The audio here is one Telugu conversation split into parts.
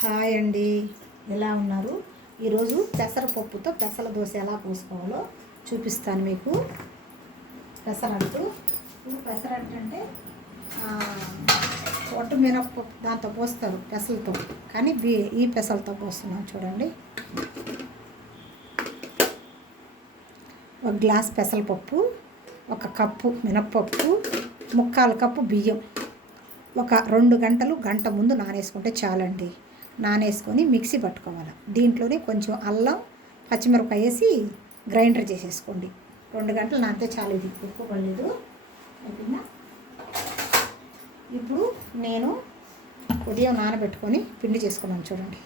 హాయ్ అండి, ఎలా ఉన్నారు? ఈరోజు పెసరపప్పుతో పెసర దోశ ఎలా పోసుకోవాలో చూపిస్తాను మీకు. పెసరట్టు పెసరట్టు అంటే ఒట్టు మినప్పప్పు దాంతో పోస్తారు పెసలతో, కానీ ఈ పెసలతో పోస్తున్నాను చూడండి. ఒక గ్లాస్ పెసరపప్పు, ఒక కప్పు మినప్పప్పు, 1/4 కప్పు బియ్యం. ఒక 2 గంటలు గంట ముందు నానేసుకుంటే చాలండి. నానేసుకొని మిక్సీ పట్టుకోవాలి. దీంట్లోనే కొంచెం అల్లం, పచ్చిమిరపకాయ వేసి గ్రైండర్ చేసేసుకోండి. 2 గంటలు నానితే చాలు, ఇది ఎక్కువ పడలేదు. ఓకేనా? ఇప్పుడు నేను ఉదయం నానబెట్టుకొని పిండి చేసుకున్నాను చూడండి.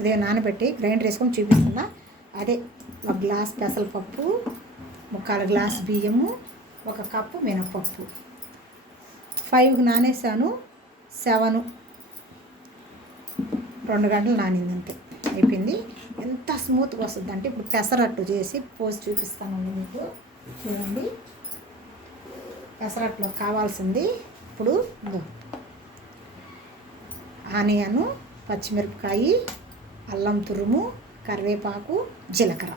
ఉదయం నానబెట్టి గ్రైండర్ వేసుకొని చూపిస్తున్నా. అదే 1 గ్లాస్ పెసరపప్పు, 1/4 గ్లాస్ బియ్యము, 1 కప్పు మినపప్పు. 5 నానేసాను, 7 2 గంటలు నానిందంటే అయిపోయింది. ఎంత స్మూత్గా వస్తుంది అంటే ఇప్పుడు పెసరట్టు చేసి పోసి చూపిస్తానండి మీకు. చూడండి, పెసరట్టులో కావాల్సింది ఇప్పుడు ఆనియను, పచ్చిమిరపకాయ, అల్లం తురుము, కరివేపాకు, జీలకర్ర.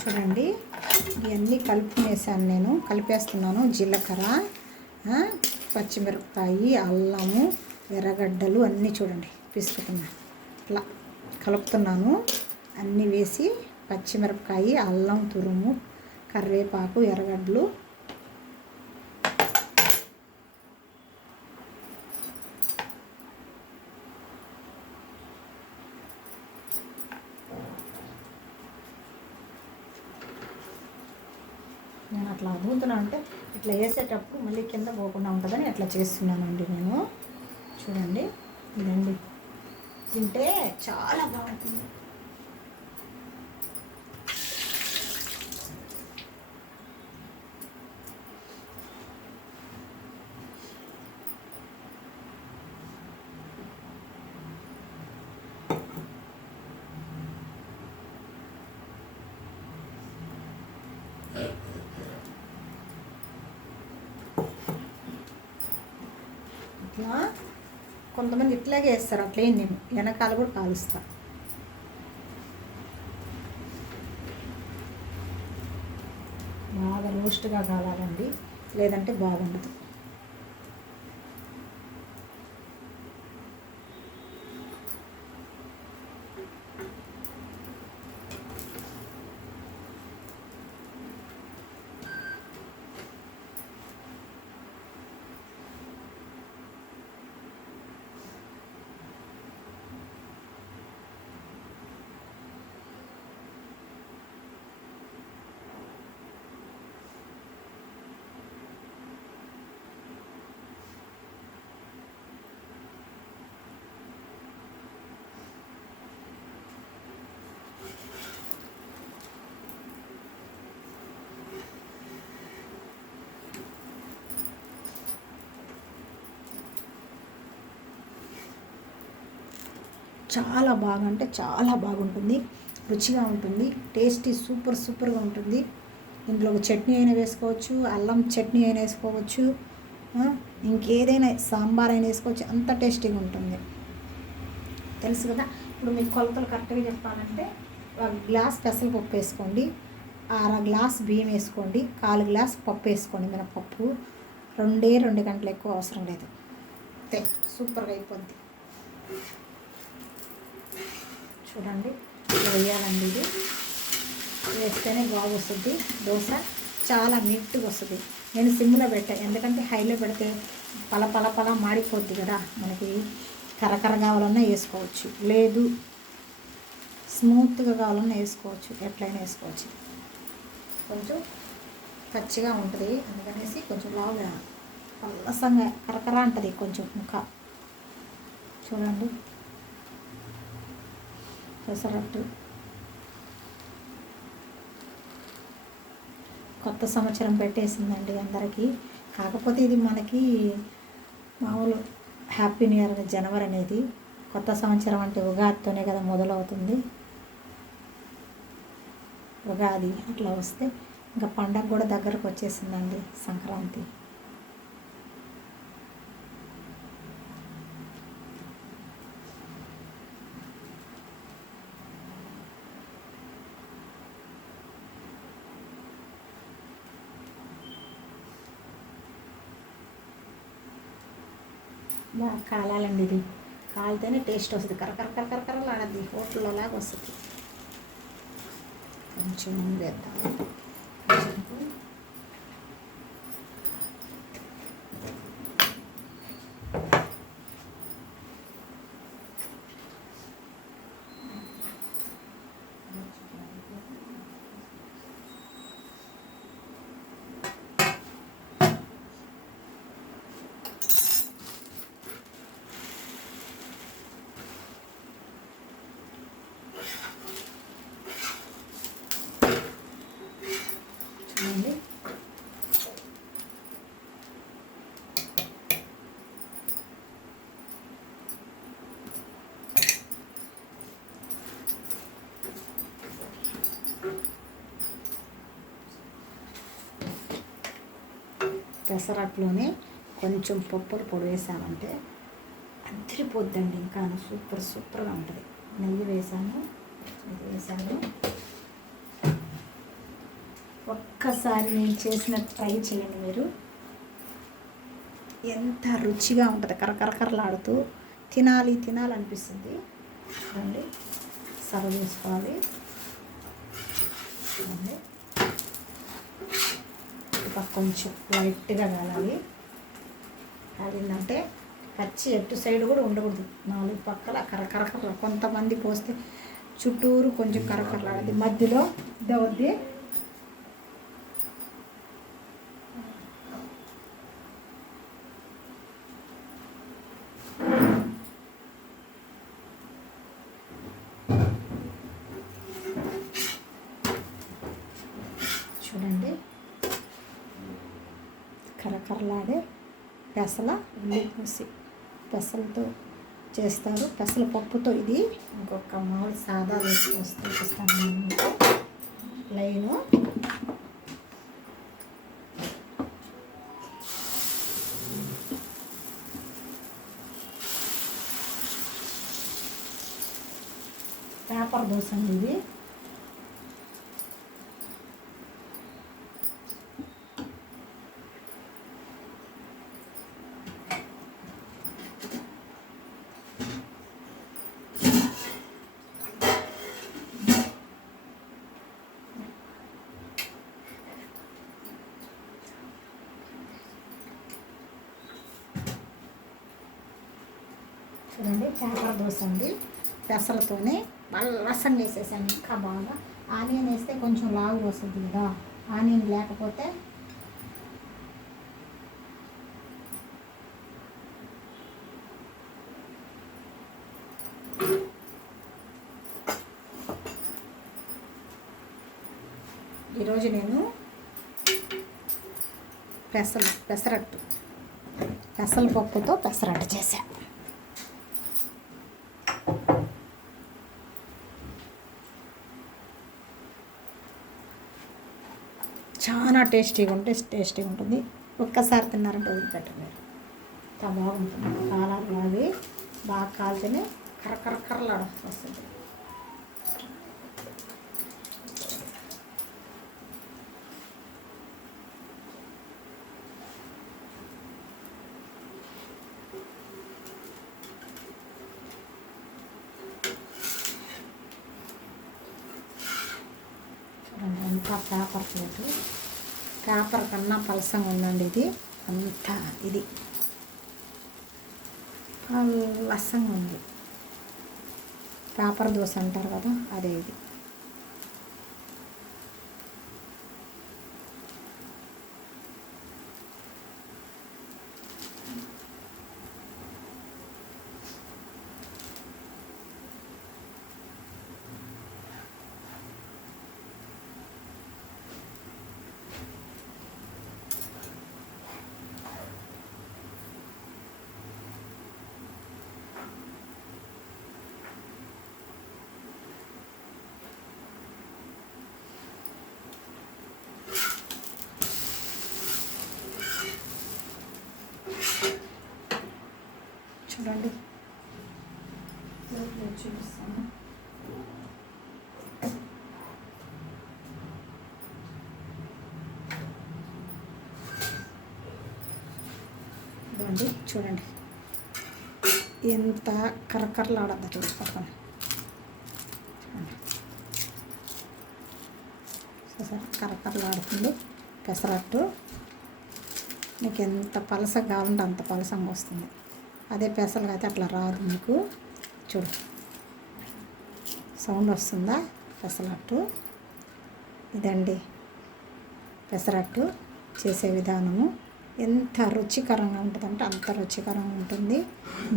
చూడండి, ఇవన్నీ కలిపేసాను, కలిపేస్తున్నాను. జీలకర్ర, పచ్చిమిరపకాయ, అల్లము, ఎర్రగడ్డలు అన్నీ చూడండి పిసుకుతున్నాను. ఇట్లా కలుపుతున్నాను. అన్నీ వేసి పచ్చిమిరపకాయ, అల్లం తురుము, కరివేపాకు, ఎర్రగడ్డలు, నేను అట్లా అదుగుతున్నాను. అంటే ఇట్లా వేసేటప్పుడు మళ్ళీ కింద పోకుండా ఉంటుందని అట్లా చేస్తున్నానండి నేను. చూడండి, ఇదండి, తింటే చాలా బాగుంటుంది. ఇట్లా కొంతమంది ఇట్లాగే వేస్తారు, అట్లే నేను వెనకాల కూడా కాలుస్తా. బాగా రోస్ట్గా కాలాలండి, లేదంటే బాగుండదు. చాలా బాగా అంటే చాలా బాగుంటుంది, రుచిగా ఉంటుంది, టేస్టీ సూపర్గా ఉంటుంది. ఇంట్లో చట్నీ అయినా వేసుకోవచ్చు, అల్లం చట్నీ అయినా వేసుకోవచ్చు, ఇంకేదైనా సాంబార్ అయినా వేసుకోవచ్చు. అంత టేస్టీగా ఉంటుంది, తెలుసు కదా. ఇప్పుడు మీకు కొలతలు కరెక్ట్గా చెప్పాలంటే 1 గ్లాస్ పెసరపప్పు వేసుకోండి, 1/2 గ్లాస్ బియ్యం వేసుకోండి, 1/4 గ్లాస్ పప్పు వేసుకోండి. మినపప్పు 2 గంటలు ఎక్కువ అవసరం లేదు, అంతే, సూపర్గా అయిపోద్ది. చూడండి, వేయాలండి, ఇది వేస్తేనే బాగా వస్తుంది దోశ. చాలా నీట్గా వస్తుంది. నేను సిమ్లో పెట్టాను, ఎందుకంటే హైలో పెడితే పల పల పల మాడిపోద్ది కదా. మనకి కరకర కావాలన్నా వేసుకోవచ్చు, లేదు స్మూత్గా కావాలన్నా వేసుకోవచ్చు, ఎట్లయినా వేసుకోవచ్చు. కొంచెం పచ్చిగా ఉంటుంది అందుకనేసి కొంచెం లావుగా పల్లసంగా కరకర అంటుంది కొంచెం ముఖ. చూడండి పెసరట్టు కొత్త సంవత్సరం పెట్టేసిందండి అందరికీ. కాకపోతే ఇది మనకి మామూలు హ్యాపీ న్యూ ఇయర్ జనవరి అనేది. కొత్త సంవత్సరం అంటే ఉగాదితోనే కదా మొదలవుతుంది. ఉగాది అట్లా వస్తే ఇంకా పండగ కూడా దగ్గరకు వచ్చేసిందండి, సంక్రాంతి. బాగా కాలాలండి, ఇది కాలితేనే టేస్ట్ వస్తుంది. కరకర కరకర కరలాడద్ది, హోటల్లో లాగా వస్తుంది. కొంచెం వేద్దాం. చూడండి పెసరట్లోనే కొంచెం పప్పుల పొడి వేసామంటే అదిరిపోద్దండి. ఇంకా సూపర్గా ఉంటుంది. నెయ్యి వేసాను. ఒక్కసారి నేను చేసినట్టు ట్రై చేయండి మీరు. ఎంత రుచిగా ఉంటుంది, కరకరకరలాడుతూ తినాలనిపిస్తుంది. చూడండి సర్వ్ చేసుకోవాలి. చూడండి ఇక కొంచెం లైట్గా కాలాలి. కాలిందంటే పచ్చి ఎటు సైడ్ కూడా ఉండకూడదు, 4 పక్కల కరకరకర. కొంతమంది పోస్తే చుట్టూరు కొంచెం కరకరలాడది, మధ్యలో దవద్ది. చూడండి కరకరలాడే పెసల ఉల్లిపూసి పెసలతో చేస్తారు. పెసల పప్పుతో ఇది ఇంకొక మామూలు సాదా వేసుకొస్తే ఇస్తాను నేను లైను. పేపర్ దోశ అండి ఇది. చూడండి పేపర్ దోశ అండి, పెసలతోనే రసం వేసేసాను. ఇంకా బాగా ఆనియన్ వేస్తే కొంచెం లావు వస్తుంది కదా, ఆనియన్ లేకపోతే ఈరోజు నేను పెసరట్టు పెసల పప్పుతో పెసరట్టు చేశాను. చాలా టేస్టీగా ఉంటుంది. ఒక్కసారి తిన్నారంటే వదిలిపెట్టండి. అంత బాగుంటుంది. కాలాలు లాగి బాగా కాలితేనే కరకరకరలాడ వస్తుంది. అంతా పేపర్ ప్లేటు పేపర్ కన్నా పలసంగా ఉందండి ఇది. అంతా ఇది పలసంగా ఉంది. పేపర్ దోశ అంటారు కదా, అదే ఇది. చూడండి, చూపిస్తాను. ఇదండి చూడండి ఎంత కరకరలాడద్దో చూసుకోండి. చూడండి సరే కరకరలాడుతుంది పెసరట్టు. మీకు ఎంత పలసగా కావాలంటే అంత పలసంగా వస్తుంది. అదే పెసలు అయితే అట్లా రాదు మీకు. చూడు సౌండ్ వస్తుందా పెసరట్టు. ఇదండి పెసరట్టు చేసే విధానము. ఎంత రుచికరంగా ఉంటుందంటే అంత రుచికరంగా ఉంటుంది.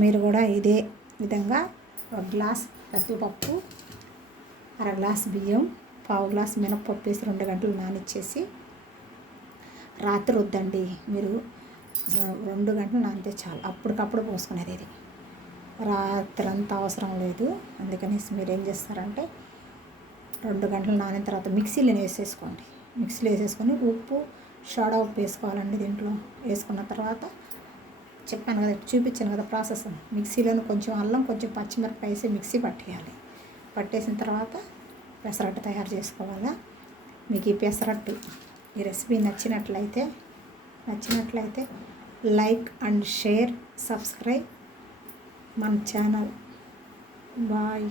మీరు కూడా ఇదే విధంగా 1 గ్లాస్ పెసరపప్పు, 1/2 గ్లాస్ బియ్యం, 1/4 గ్లాస్ మినప్పప్పు వేసి 2 గంటలు నానిచ్చేసి, రాత్రి వద్దండి మీరు 2 గంటలు నానితే చాలు. అప్పటికప్పుడు పోసుకునేది ఇది. రాత్రి అంతా అవసరం లేదు. అందుకనేసి మీరు ఏం చేస్తారంటే 2 గంటలు నానిన తర్వాత మిక్సీలో వేసేసుకోండి. మిక్సీలో వేసేసుకొని ఉప్పు, సోడా ఉప్పు వేసుకోవాలండి. దీంట్లో వేసుకున్న తర్వాత చెప్పాను కదా, చూపించాను కదా ప్రాసెస్. మిక్సీలోనే కొంచెం అల్లం, కొంచెం పచ్చిమిరపకాయ వేసి మిక్సీ పట్టేయాలి. పట్టేసిన తర్వాత పెసరట్టు తయారు చేసుకోవాలా. మీకు ఈ పెసరట్టు ఈ రెసిపీ నచ్చినట్లయితే లైక్ అండ్ షేర్, సబ్స్క్రైబ్ మన ఛానల్. బాయ్.